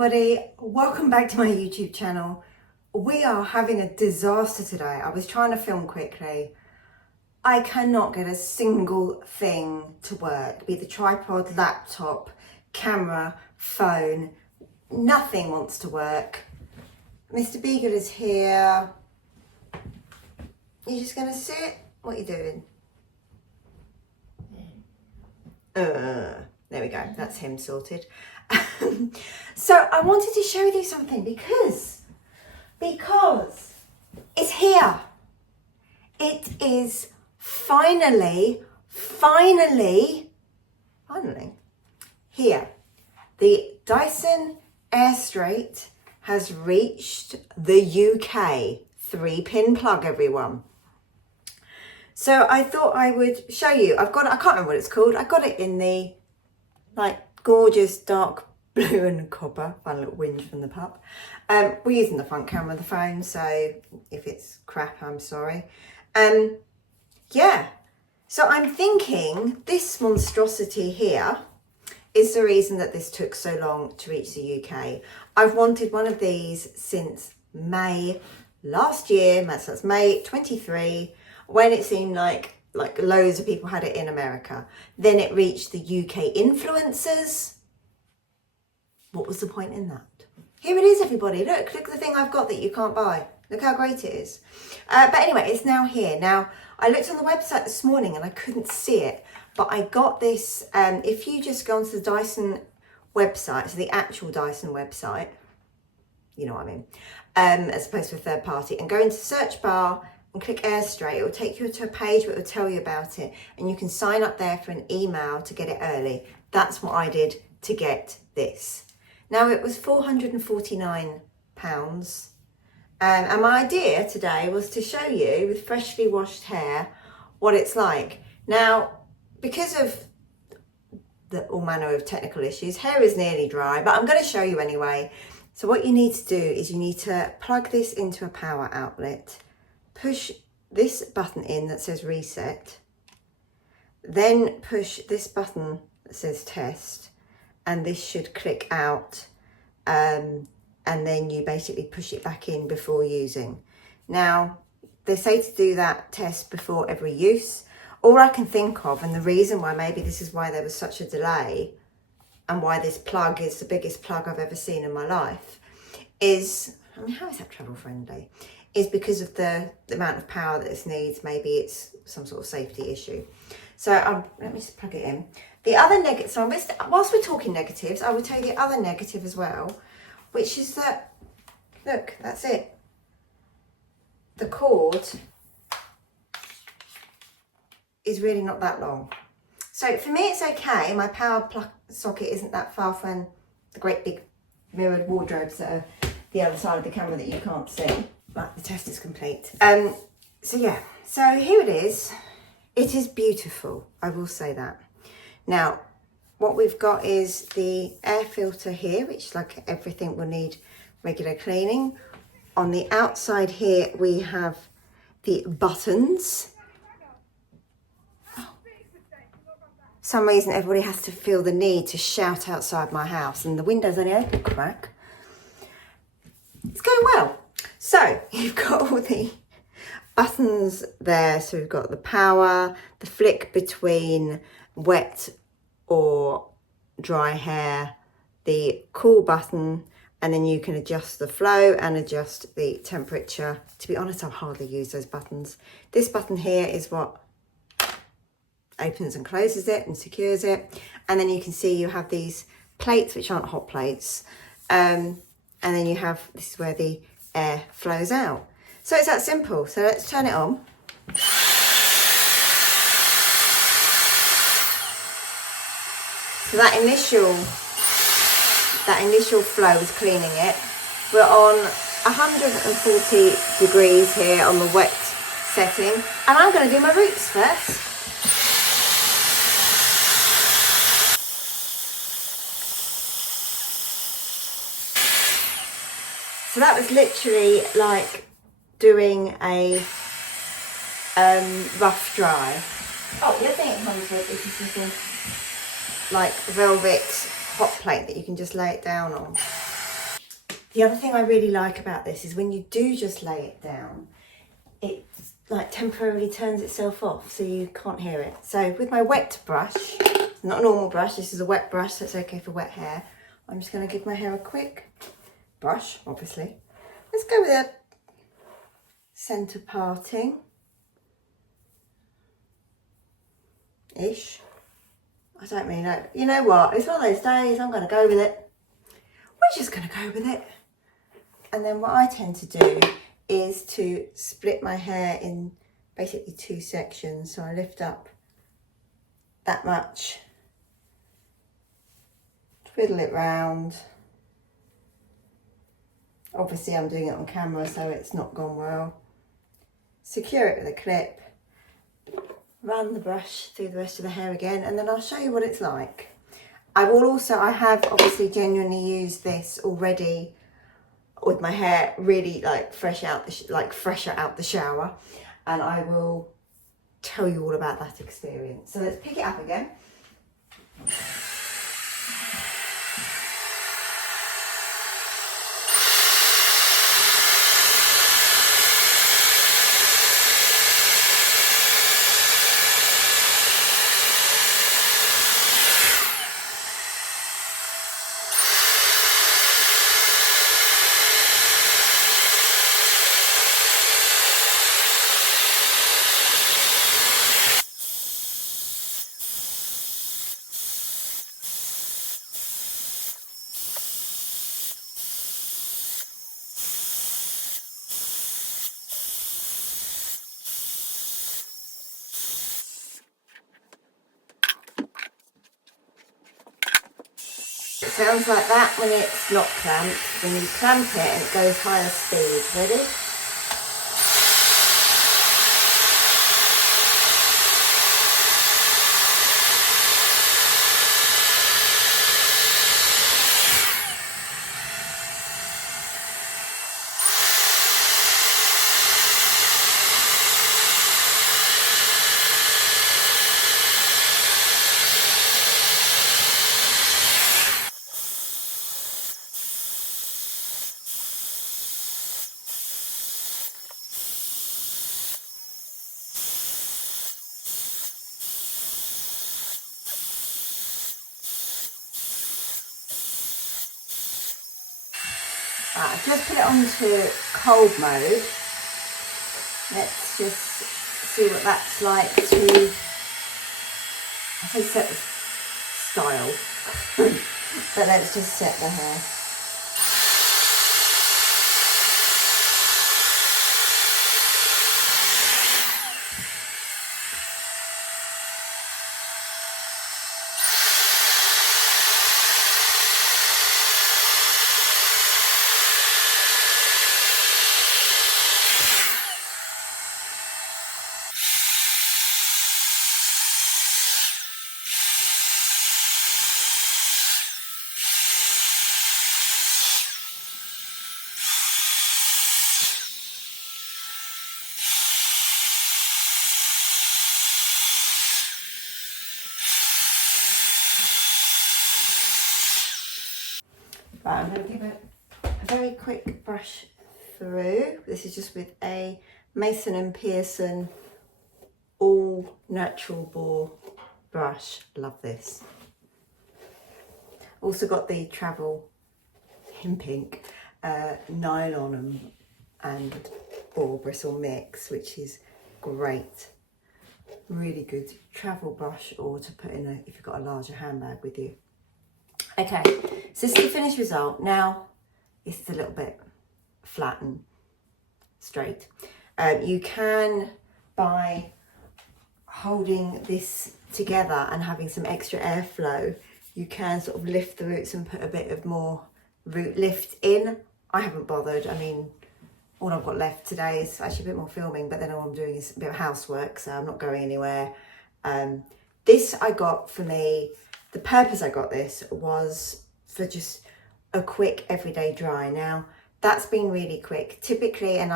everybody, welcome back to my YouTube channel. We are having a disaster today. I was trying to film quickly. I cannot get a single thing to work, be it the tripod, laptop, camera, phone, nothing wants to work. Mr. Beagle is here. You just gonna sit? What are you doing? There we go, that's him sorted. So I wanted to show you something because it's here. It is finally here. The Dyson Airstrait has reached the UK. 3-pin plug, everyone. So I thought I would show you. I can't remember what it's called. I got it in the gorgeous dark blue and copper. Fun little whinge from the pup. We're using the front camera of the phone, so if it's crap, I'm sorry. Yeah, so I'm thinking this monstrosity here is the reason that this took so long to reach the UK. I've wanted one of these since May last year, so that's May 23, when it seemed like loads of people had it in America. Then it reached the UK influencers. What was the point in that? Here it is, everybody. Look at the thing I've got that you can't buy. Look how great it is. But anyway, it's now here. Now, I looked on the website this morning and I couldn't see it, but I got this, if you just go onto the Dyson website, so the actual Dyson website, you know what I mean, as opposed to a third party, and go into the search bar and click Airstrait, it will take you to a page where it will tell you about it, and you can sign up there for an email to get it early. That's what I did to get this. Now, it was £449, and my idea today was to show you with freshly washed hair what it's like. Now, because of all manner of technical issues, hair is nearly dry, but I'm going to show you anyway. So what you need to do is you need to plug this into a power outlet, push this button in that says reset, then push this button that says test, and this should click out, and then you basically push it back in before using. Now, they say to do that test before every use. All I can think of, and the reason why maybe this is why there was such a delay, and why this plug is the biggest plug I've ever seen in my life, is, I mean, how is that travel friendly? Is because of the amount of power that this needs. Maybe it's some sort of safety issue. So let me just plug it in. The other negative, so whilst we're talking negatives, I will tell you the other negative as well, which is that, look, that's it. The cord is really not that long. So for me, it's okay. My power plug socket isn't that far from the great big mirrored wardrobes that are the other side of the camera that you can't see. But the test is complete. So yeah, so here it is. It is beautiful, I will say that. Now, what we've got is the air filter here, which, like everything, will need regular cleaning. On the outside here, we have the buttons. For some reason, everybody has to feel the need to shout outside my house, and the window's only open crack. It's going well. So you've got all the buttons there. So we've got the power, the flick between wet or dry hair, the cool button, and then you can adjust the flow and adjust the temperature. To be honest, I've hardly used those buttons. This button here is what opens and closes it and secures it. And then you can see you have these plates, which aren't hot plates. And then you have, this is where the air flows out. So it's that simple. So let's turn it on. So that initial flow is cleaning it. We're on 140 degrees here on the wet setting, and I'm going to do my roots first. So that was literally like doing a rough dry. Oh, the other thing it comes with is this little like velvet hot plate that you can just lay it down on. The other thing I really like about this is when you do just lay it down, it like temporarily turns itself off so you can't hear it. So with my wet brush, not a normal brush, this is a wet brush, so it's okay for wet hair. I'm just going to give my hair a quick brush, obviously. Let's go with a centre parting ish. I don't really know. You know what? It's one of those days. I'm going to go with it. We're just going to go with it. And then what I tend to do is to split my hair in basically 2 sections. So I lift up that much, twiddle it round. Obviously I'm doing it on camera so it's not gone well. Secure it with a clip, run the brush through the rest of the hair again, and then I'll show you what it's like. I have obviously genuinely used this already with my hair really like fresher out the shower, and I will tell you all about that experience. So let's pick it up again. It sounds like that when it's not clamped. When you clamp it and it goes higher speed. Ready? I've just put it onto cold mode. Let's just see what that's like to, I say set the style, but let's just set the hair. Right, I'm going to give it a very quick brush through. This is just with a Mason & Pearson all natural bore brush. Love this. Also got the travel in pink nylon and boar bristle mix, which is great. Really good travel brush, or to put in if you've got a larger handbag with you. Okay, so this is the finished result. Now it's a little bit flat and straight. You can, by holding this together and having some extra airflow, you can sort of lift the roots and put a bit of more root lift in. I haven't bothered. I mean, all I've got left today is actually a bit more filming, but then all I'm doing is a bit of housework, so I'm not going anywhere. This I got for me. The purpose I got this was for just a quick everyday dry. Now that's been really quick. Typically, and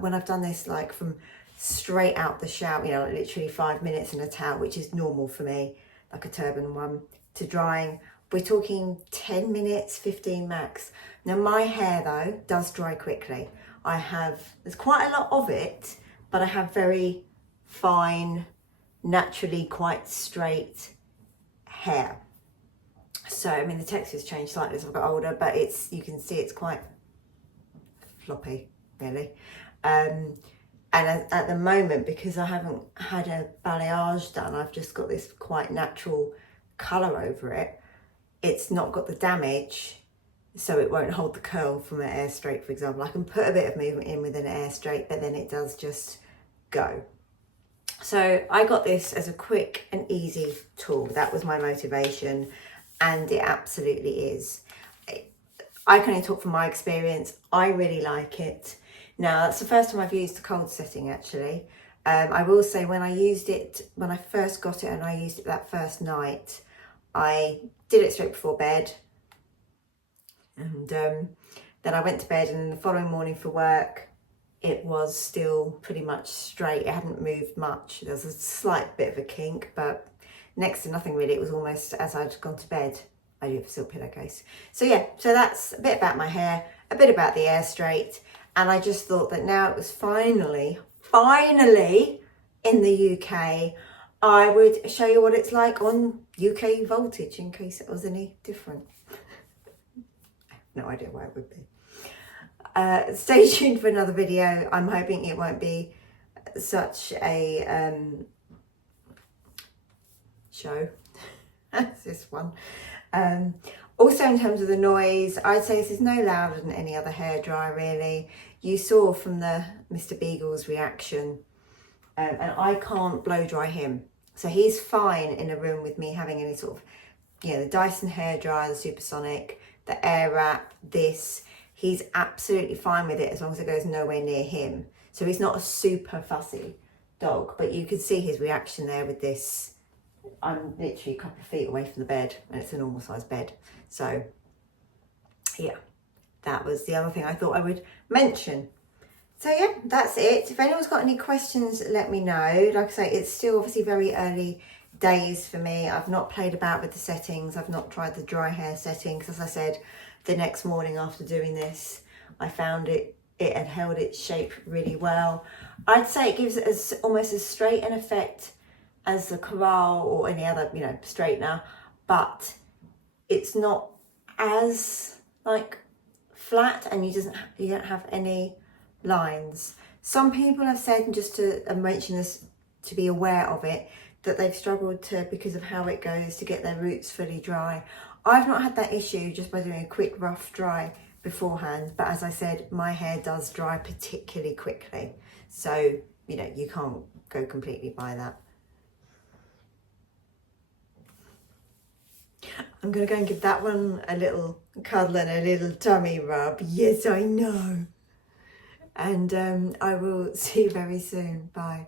when I've done this, like from straight out the shower, you know, like literally 5 minutes in a towel, which is normal for me, like a turban one, to drying, we're talking 10 minutes, 15 max. Now my hair though does dry quickly. There's quite a lot of it, but I have very fine, naturally quite straight hair. So, I mean, the texture's changed slightly as I've got older, but you can see it's quite floppy, really. And at the moment, because I haven't had a balayage done, I've just got this quite natural colour over it. It's not got the damage, so it won't hold the curl from an Airstrait, for example. I can put a bit of movement in with an Airstrait, but then it does just go. So I got this as a quick and easy tool. That was my motivation, and it absolutely is. I can only talk from my experience. I really like it. Now, that's the first time I've used the cold setting, actually. I will say when I first got it and I used it that first night, I did it straight before bed. And then I went to bed, and then the following morning for work, it was still pretty much straight. It hadn't moved much. There was a slight bit of a kink, but next to nothing really. It was almost as I'd gone to bed. I do have a silk pillowcase. So yeah, so that's a bit about my hair, a bit about the Airstrait. And I just thought that now it was finally in the UK, I would show you what it's like on UK voltage in case it was any different. I have no idea why it would be. Stay tuned for another video. I'm hoping it won't be such a show as this one. Also, in terms of the noise, I'd say this is no louder than any other hairdryer, really. You saw from the Mr. Beagle's reaction, and I can't blow dry him. So he's fine in a room with me having any sort of, the Dyson hairdryer, the Supersonic, the Airwrap, this. He's absolutely fine with it as long as it goes nowhere near him. So he's not a super fussy dog, but you can see his reaction there with this. I'm literally a couple of feet away from the bed, and it's a normal size bed. So yeah, that was the other thing I thought I would mention. So yeah, that's it. If anyone's got any questions, let me know. Like I say, it's still obviously very early days for me. I've not played about with the settings. I've not tried the dry hair settings. As I said, the next morning after doing this, I found it had held its shape really well. I'd say it gives it almost as straight an effect as the corral or any other, straightener, but it's not as like flat, and you don't have any lines. Some people have said, and just to mention this to be aware of it, that they've struggled to, because of how it goes, to get their roots fully dry. I've not had that issue just by doing a quick rough dry beforehand, but as I said, my hair does dry particularly quickly, so you can't go completely by that. I'm gonna go and give that one a little cuddle and a little tummy rub. Yes, I know. And I will see you very soon. Bye.